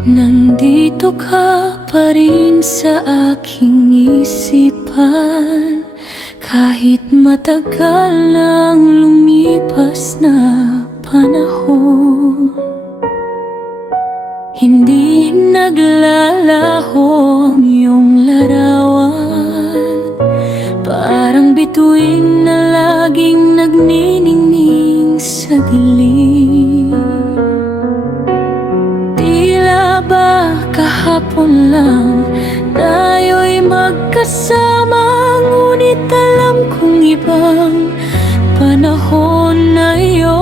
Nandito ka pa rin sa aking isipan, kahit matagal nang lumipas na panahon. Hindi naglalaho ang iyong larawan, parang bituin na laging nagniningning sa dilim. Tila ba kahapon lang tayo'y magkasama, ngunit alam kong ibang panahon na iyon.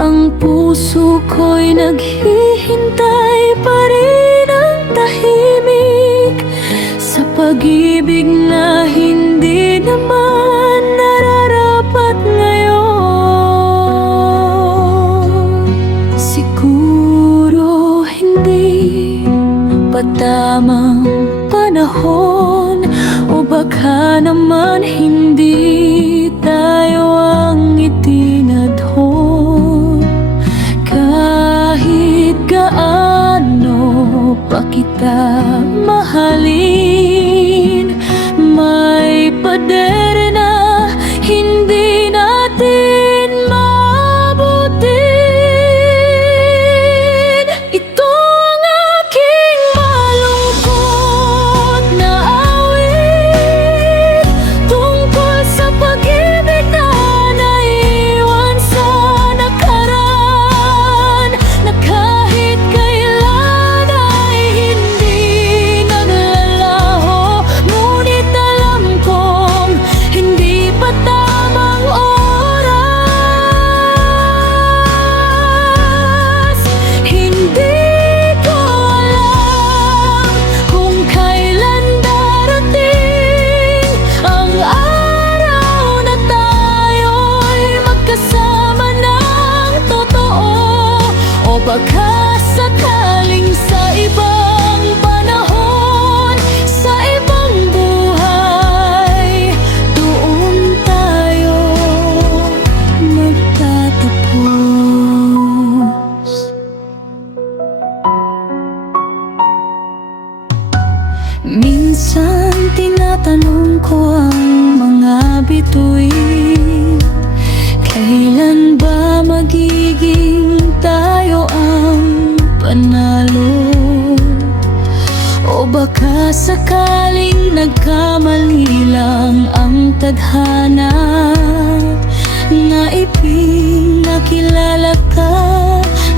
Ang puso ko'y naghihintay pa rin ng tahimik sa pag-ibig na hindi naman nararapat ngayon. Siguro hindi pa tamang panahon, o baka naman hindi tayo ang itinadhon. Kahit gaano pa kita mahalin, may pader na hindi natin maabutin. Ito ang aking malungkot na awit tungkol sa pag-ibig na naiwan sa nakaraan, na kahit kailan ay hindi naglalaho. Ngunit alam kong hindi pa tamang oras. Hindi ko alam kung kailan darating ang araw na tayo'y magkasama ng totoo, o baka sakaling sa ibang panahon, sa ibang buhay, doon tayo magtatapos. Minsan tinatanong ko ang mga bituin, kailan ba magiging tayo ang panalo? O baka sakaling nagkamali lang ang tadhana, na ipinakilala ka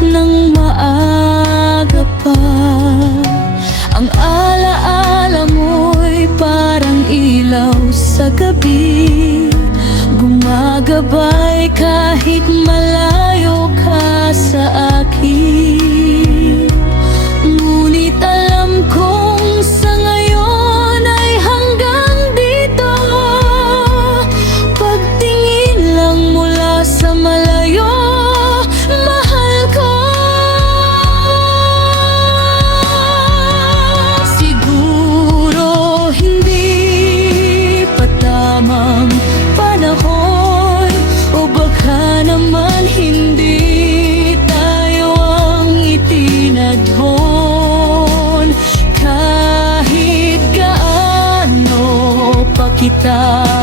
ng maaga pa. Ang alaala mo'y parang ilaw sa gabi, gumagabay kahit malayo ka sa akin. Ngunit alam kong sa ngayon ay hanggang dito, pagtingin lang mula sa malayo, mahal ko. Siguro hindi pa tamang panahon, o baka naman hindi tayo ang itinadhon. Kahit gaano pa kita